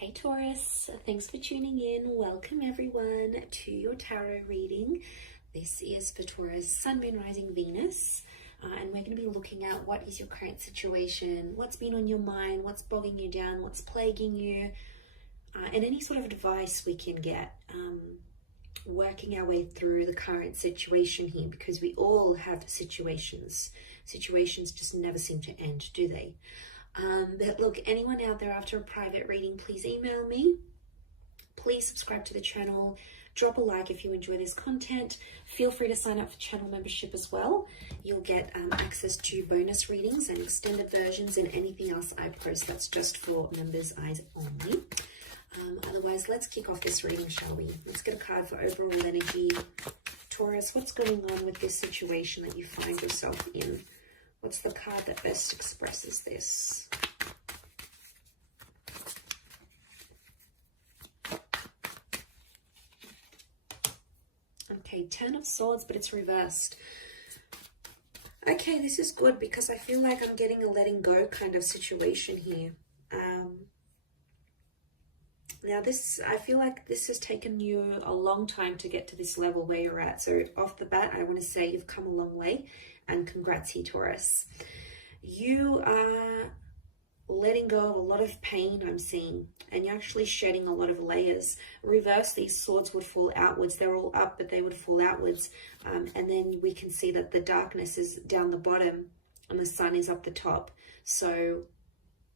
Hey Taurus, thanks for tuning in. Welcome everyone to your tarot reading. This is for Taurus, Sun, Moon, Rising, Venus. And we're going to be looking at what is your current situation, what's been on your mind, what's bogging you down, what's plaguing you, and any sort of advice we can get, working our way through the current situation here, because we all have situations. Situations just never seem to end, do they? But look, anyone out there after a private reading, please email me. Please subscribe to the channel. Drop a like if you enjoy this content. Feel free to sign up for channel membership as well. You'll get access to bonus readings and extended versions and anything else I post that's just for members' eyes only. Otherwise, let's kick off this reading, shall we? Let's get a card for overall energy. Taurus, what's going on with this situation that you find yourself in? What's the card that best expresses this? Okay, 10 of Swords, but it's reversed. Okay, this is good because I feel like I'm getting a letting go kind of situation here. Now I feel like this has taken you a long time to get to this level where you're at. So off the bat, I want to say you've come a long way. And congrats here, Taurus. You are letting go of a lot of pain, I'm seeing, and you're actually shedding a lot of layers. Reverse, these swords would fall outwards. They're all up, but they would fall outwards. And then we can see that the darkness is down the bottom and the sun is up the top. So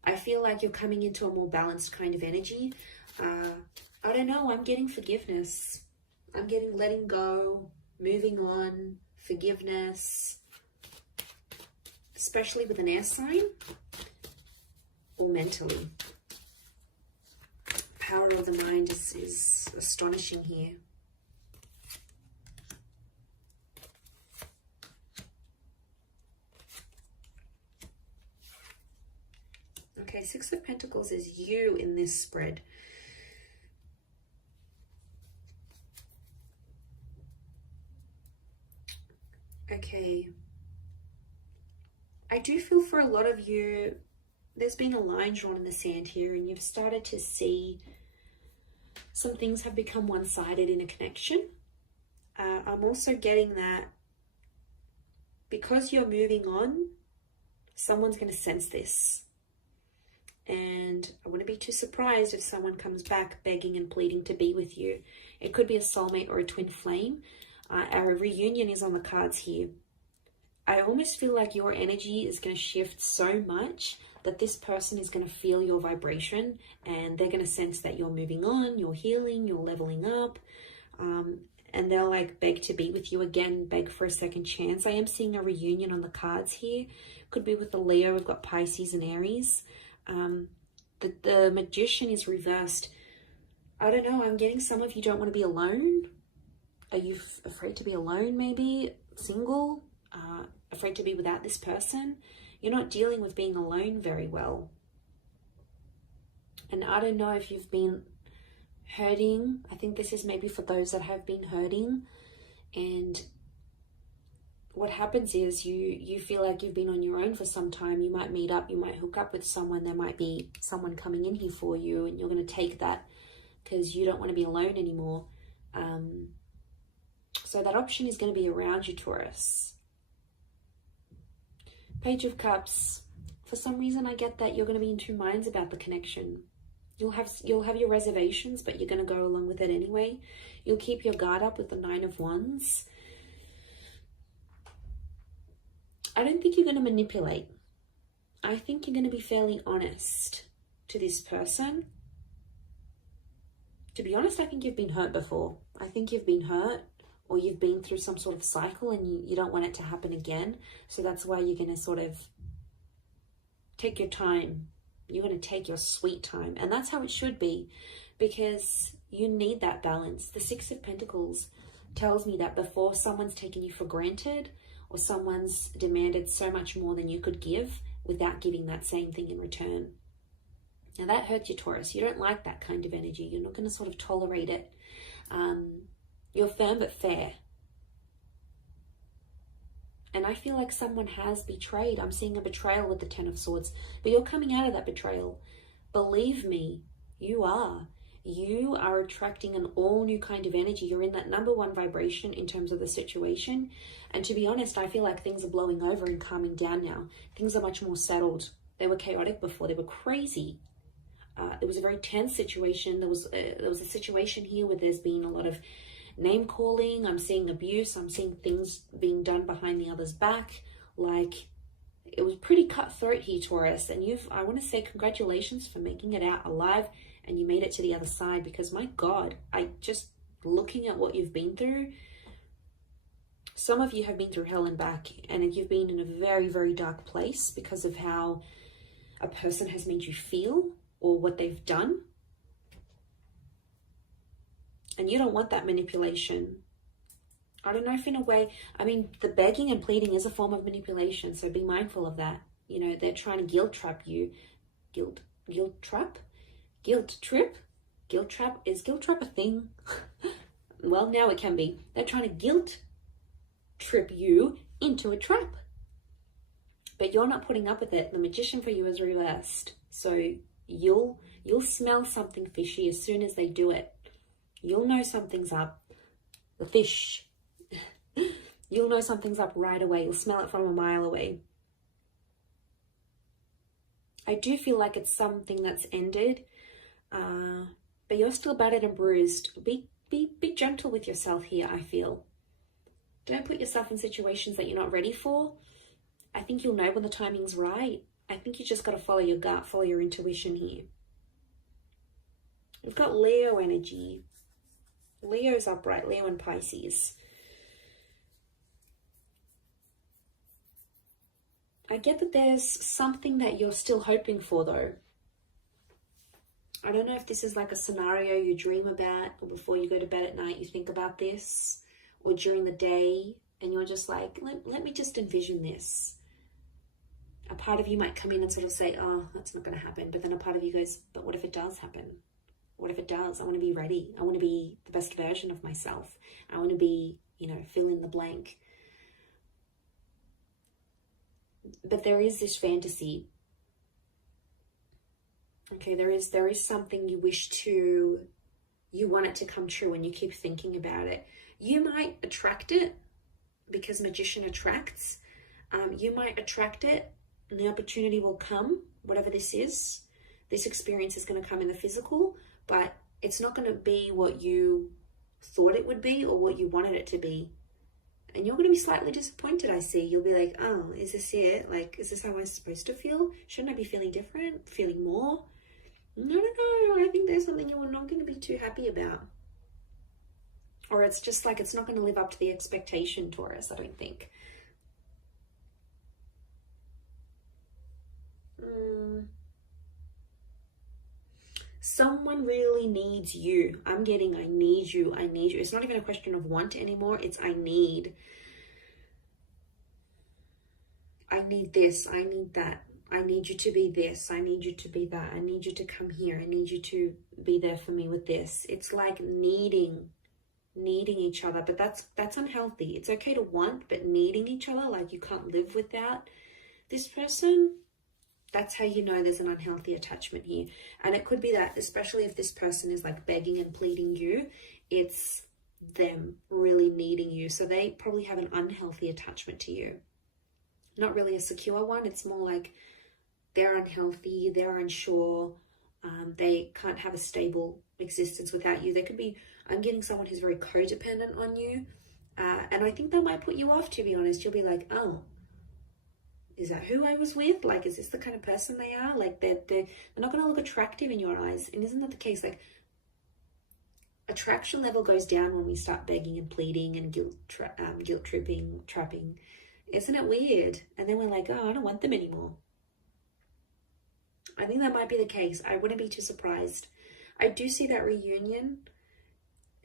I feel like you're coming into a more balanced kind of energy. I don't know, I'm getting forgiveness. I'm getting letting go, moving on, forgiveness. Especially with an air sign or mentally. Power of the mind is astonishing here. Okay, Six of Pentacles is you in this spread. Okay. I do feel for a lot of you, there's been a line drawn in the sand here and you've started to see some things have become one-sided in a connection. I'm also getting that because you're moving on, someone's going to sense this. And I wouldn't be too surprised if someone comes back begging and pleading to be with you. It could be a soulmate or a twin flame. Our reunion is on the cards here. I almost feel like your energy is going to shift so much that this person is going to feel your vibration and they're going to sense that you're moving on, you're healing, you're leveling up, and they'll like beg to be with you again, beg for a second chance. I am seeing a reunion on the cards here. Could be with the Leo. We've got Pisces and Aries. The Magician is reversed. I don't know. I'm getting some of you don't want to be alone. Are you afraid to be alone maybe? Single? Afraid to be without this person. You're not dealing with being alone very well. And I don't know if you've been hurting. I think this is maybe for those that have been hurting. And what happens is you feel like you've been on your own for some time. You might meet up, you might hook up with someone. There might be someone coming in here for you and you're going to take that because you don't want to be alone anymore. So that option is going to be around you, Taurus. Page of Cups. For some reason, I get that you're going to be in two minds about the connection. You'll have your reservations, but you're going to go along with it anyway. You'll keep your guard up with the Nine of Wands. I don't think you're going to manipulate. I think you're going to be fairly honest to this person. To be honest, I think you've been hurt before. I think you've been hurt. Or you've been through some sort of cycle and you don't want it to happen again. So that's why you're going to sort of take your time. You're going to take your sweet time. And that's how it should be, because you need that balance. The Six of Pentacles tells me that before someone's taken you for granted or someone's demanded so much more than you could give without giving that same thing in return. Now that hurts you, Taurus. You don't like that kind of energy. You're not going to sort of tolerate it. You're firm but fair. And I feel like someone has betrayed. I'm seeing a betrayal with the Ten of Swords. But you're coming out of that betrayal. Believe me, You are. You are attracting an all new kind of energy. You're in that number one vibration in terms of the situation. And to be honest, I feel like things are blowing over and calming down now. Things are much more settled. They were chaotic before. They were crazy. It was a very tense situation. There was a situation here where there's been a lot of name calling. I'm seeing abuse. I'm seeing things being done behind the other's back. Like, it was pretty cutthroat here, Taurus. And I want to say congratulations for making it out alive, and you made it to the other side, because my God, looking at what you've been through, some of you have been through hell and back, and you've been in a very, very dark place because of how a person has made you feel or what they've done. And you don't want that manipulation. I don't know if in a way, I mean, the begging and pleading is a form of manipulation, so be mindful of that. You know, they're trying to guilt trap you. Guilt trap? Guilt trip? Guilt trap? Is guilt trap a thing? Well, now it can be. They're trying to guilt trip you into a trap. But you're not putting up with it. The magician for you is reversed. So you'll smell something fishy as soon as they do it. You'll know something's up. The fish. You'll know something's up right away. You'll smell it from a mile away. I do feel like it's something that's ended, but you're still battered and bruised. Be gentle with yourself here, I feel. Don't put yourself in situations that you're not ready for. I think you'll know when the timing's right. I think you just got to follow your gut, follow your intuition here. We've got Leo energy. Leo's upright, Leo and Pisces. I get that there's something that you're still hoping for, though. I don't know if this is like a scenario you dream about, or before you go to bed at night you think about this, or during the day and you're just like, let me just envision this. A part of you might come in and sort of say, oh, that's not going to happen. But then a part of you goes, but what if it does happen? What if it does? I want to be ready. I want to be the best version of myself. I want to be, fill in the blank. But there is this fantasy. Okay, there is something you want it to come true, and you keep thinking about it. You might attract it because magician attracts. You might attract it and the opportunity will come, whatever this is. This experience is going to come in the physical, but it's not going to be what you thought it would be or what you wanted it to be. And you're going to be slightly disappointed, I see. You'll be like, oh, is this it? Like, is this how I'm supposed to feel? Shouldn't I be feeling different? Feeling more? No. I think there's something you're not going to be too happy about. Or it's just like it's not going to live up to the expectation, Taurus, I don't think. Someone really needs you. I'm getting, I need you. It's not even a question of want anymore. It's I need. I need this. I need that. I need you to be this. I need you to be that. I need you to come here. I need you to be there for me with this. It's like needing each other, but that's unhealthy. It's okay to want, but needing each other, like you can't live without this person. That's how you know there's an unhealthy attachment here. And it could be that, especially if this person is like begging and pleading you, it's them really needing you. So they probably have an unhealthy attachment to you. Not really a secure one. It's more like they're unhealthy, they're unsure, they can't have a stable existence without you. They could be, I'm getting someone who's very codependent on you. And I think that might put you off, to be honest. You'll be like, oh, is that who I was with? Like, is this the kind of person they are? Like, they're not going to look attractive in your eyes. And isn't that the case? Like, attraction level goes down when we start begging and pleading and guilt tripping, trapping. Isn't it weird? And then we're like, oh, I don't want them anymore. I think that might be the case. I wouldn't be too surprised. I do see that reunion.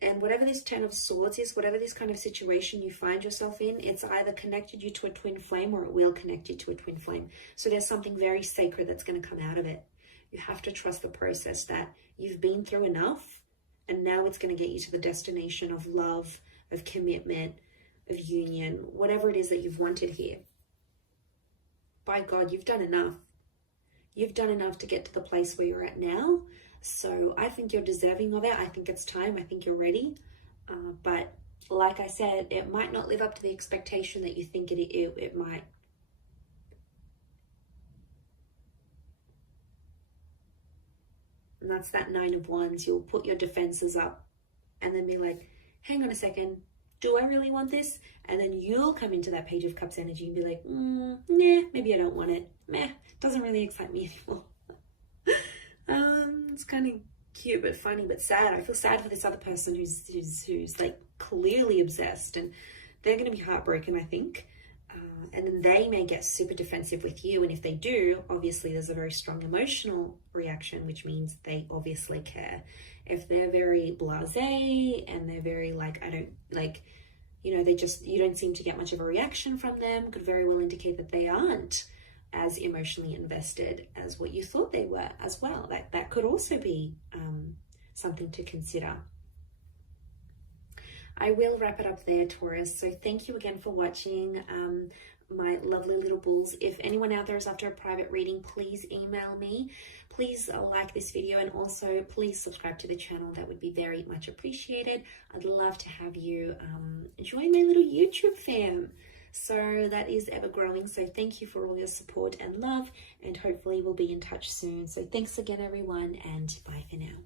And whatever this 10 of Swords is, whatever this kind of situation you find yourself in, it's either connected you to a twin flame or it will connect you to a twin flame. So there's something very sacred that's going to come out of it. You have to trust the process that you've been through enough, and now it's going to get you to the destination of love, of commitment, of union, whatever it is that you've wanted here. By God, you've done enough. You've done enough to get to the place where you're at now. So I think you're deserving of it. I think it's time. I think you're ready. But like I said, it might not live up to the expectation that you think it might. And that's that 9 of Wands. You'll put your defenses up and then be like, hang on a second, do I really want this? And then you'll come into that Page of Cups energy and be like, nah, maybe I don't want it. Meh, doesn't really excite me anymore. It's kind of cute but funny but sad. I feel sad for this other person who's like clearly obsessed, and they're going to be heartbroken, I think. And then they may get super defensive with you, and if they do, obviously there's a very strong emotional reaction, which means they obviously care. If they're very blasé and they're very like, I don't like, you know, you don't seem to get much of a reaction from them, could very well indicate that they aren't as emotionally invested as what you thought they were as well. That could also be something to consider. I will wrap it up there, Taurus. So thank you again for watching, my lovely little bulls. If anyone out there is after a private reading, please email me. Please like this video, and also please subscribe to the channel. That would be very much appreciated. I'd love to have you join my little YouTube fam. So that is ever growing. So thank you for all your support and love, and hopefully we'll be in touch soon. So thanks again, everyone, and bye for now.